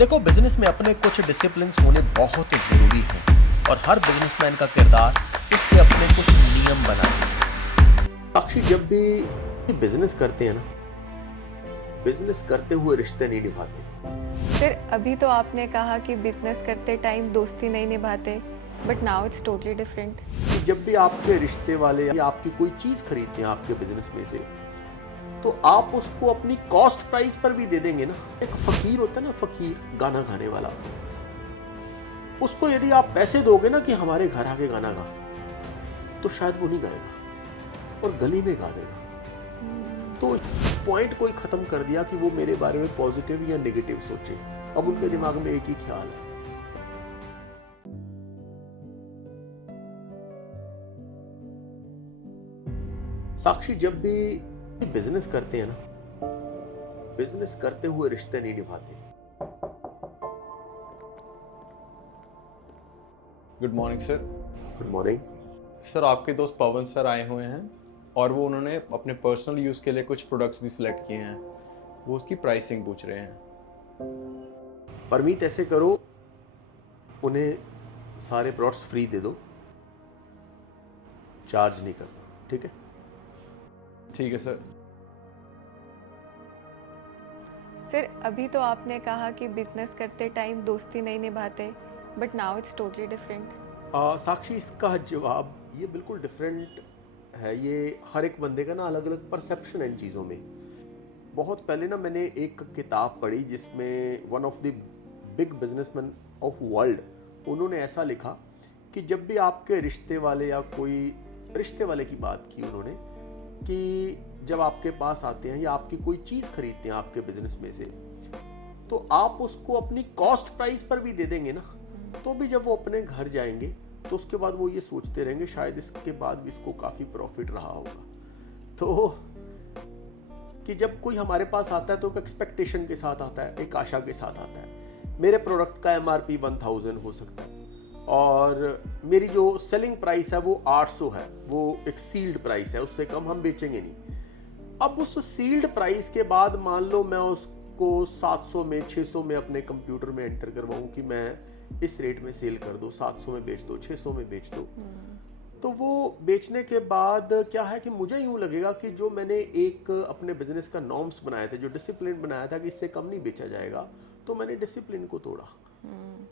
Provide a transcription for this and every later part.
देखो, बिजनेस में अपने कुछ डिसिप्लिन्स होने बहुत जरूरी हैं और हर बिजनेसमैन का किरदार उसके अपने कुछ नियम बनाते हैं। साक्षी, जब भी बिजनेस करते हैं ना, बिजनेस करते हुए रिश्ते नहीं निभाते। सर, अभी तो आपने कहा कि बिजनेस करते टाइम दोस्ती नहीं निभाते, but now it's totally different. जब भी आपके रिश्ते वाले या आपकी कोई चीज खरीदते हैं आपके बिजनेस में से, तो आप उसको अपनी कॉस्ट प्राइस पर भी दे देंगे ना। एक फकीर होता है ना, फकीर गाना गाने वाला, उसको यदि आप पैसे दोगे ना कि हमारे घर आके गाना गा, तो शायद वो नहीं गाएगा और गली में गा देगा। तो पॉइंट कोई खत्म कर दिया कि वो मेरे बारे में पॉजिटिव या नेगेटिव सोचे। अब उनके दिमाग में एक ही ख्याल है। साक्षी, जब भी बिजनेस करते हैं ना, बिजनेस करते हुए रिश्ते नहीं निभाते। Good morning sir. Good morning sir, आपके दोस्त पवन सर आए हुए हैं और वो उन्होंने अपने पर्सनल यूज़ के लिए कुछ प्रोडक्ट्स भी सिलेक्ट किए हैं। वो उसकी प्राइसिंग पूछ रहे हैं। परमीत, ऐसे करो, उन्हें सारे प्रोडक्ट्स फ्री दे दो, चार्ज नहीं करना। ठीक है? ठीक है सर। सर, अभी तो आपने कहा कि बिजनेस करते टाइम दोस्ती नहीं निभाते, but now it's totally different. Sakshi, इसका जवाब ये बिल्कुल डिफरेंट है। ये हर एक बंदे का ना अलग अलग परसेप्शन है इन चीज़ों में। बहुत पहले ना मैंने एक किताब पढ़ी जिसमें one of the big businessman of world, उन्होंने ऐसा लिखा कि जब भी आपके रिश्ते वाले या कोई रिश्ते वाले की बात की उन्होंने, कि जब आपके पास आते हैं या आपकी कोई चीज़ खरीदते हैं आपके बिजनेस में से, तो आप उसको अपनी कॉस्ट प्राइस पर भी दे देंगे ना, तो भी जब वो अपने घर जाएंगे तो उसके बाद वो ये सोचते रहेंगे शायद इसके बाद भी इसको काफ़ी प्रॉफिट रहा होगा। तो कि जब कोई हमारे पास आता है तो एक एक्सपेक्टेशन के साथ आता है, एक आशा के साथ आता है। मेरे प्रोडक्ट का MRP 1000 हो सकता है और मेरी जो सेलिंग प्राइस है वो 800 है, वो एक सील्ड प्राइस है, उससे कम हम बेचेंगे नहीं। अब उस सील्ड प्राइस के बाद मान लो मैं उसको 700 में 600 में अपने कंप्यूटर में एंटर करवाऊं कि मैं इस रेट में सेल कर दो, 700 में बेच दो, 600 में बेच दो। तो वो बेचने के बाद क्या है कि मुझे यूं लगेगा कि जो मैंने एक अपने बिजनेस का नॉर्म्स बनाए थे, जो डिसिप्लिन बनाया था कि इससे कम नहीं बेचा जाएगा, तो मैंने डिसिप्लिन को तोड़ा।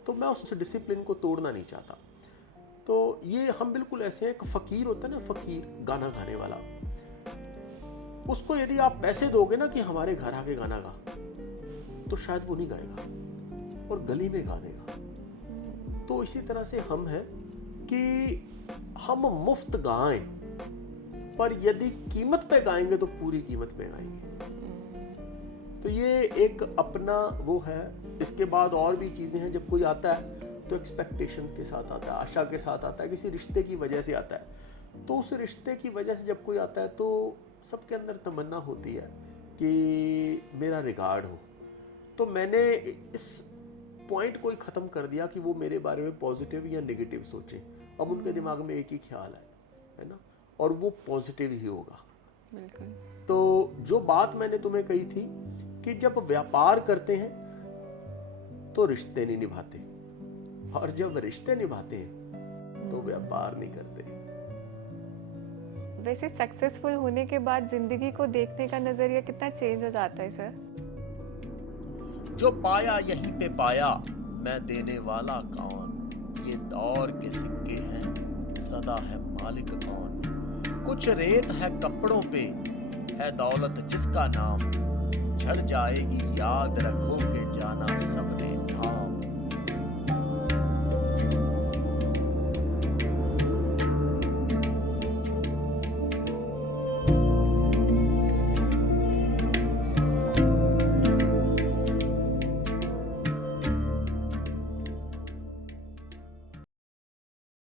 तो मैं उस डिसिप्लिन को तोड़ना नहीं चाहता। तो ये हम बिल्कुल ऐसे हैं, एक फकीर होता है ना, फकीर गाना गाने वाला, उसको यदि आप पैसे दोगे ना कि हमारे घर आके गाना गा, तो शायद वो नहीं गाएगा और गली में गा देगा। तो इसी तरह से हम हैं कि हम मुफ्त गाएं, पर यदि कीमत पे गाएंगे तो पूरी कीमत पे गाएंगे। तो ये एक अपना वो है। इसके बाद और भी चीजें हैं। जब कोई आता है तो एक्सपेक्टेशन के साथ आता है, आशा के साथ आता है, किसी रिश्ते की वजह से आता है। तो उस रिश्ते की वजह से जब कोई आता है तो सबके अंदर तमन्ना होती है कि मेरा रिगार्ड हो। तो मैंने इस पॉइंट को ही खत्म कर दिया कि वो मेरे बारे में पॉजिटिव या नेगेटिव सोचे। अब उनके दिमाग में एक ही ख्याल है ना, और वो पॉजिटिव ही होगा। बिल्कुल। तो जो बात मैंने तुम्हें कही थी कि जब व्यापार करते हैं तो रिश्ते नहीं निभाते, और जब रिश्ते निभाते हैं तो व्यापार नहीं करते। वैसे सक्सेसफुल होने के बाद जिंदगी को देखने का नजरिया कितना चेंज हो जाता है सर। जो पाया यहीं पे पाया, मैं देने वाला कौन, ये दौर के सिक्के हैं, सदा है मालिक कौन। कुछ रेत है कपड़ों पे, है दौलत जिसका नाम, झड़ जाएगी याद रखोगे जाना सबने ठाम।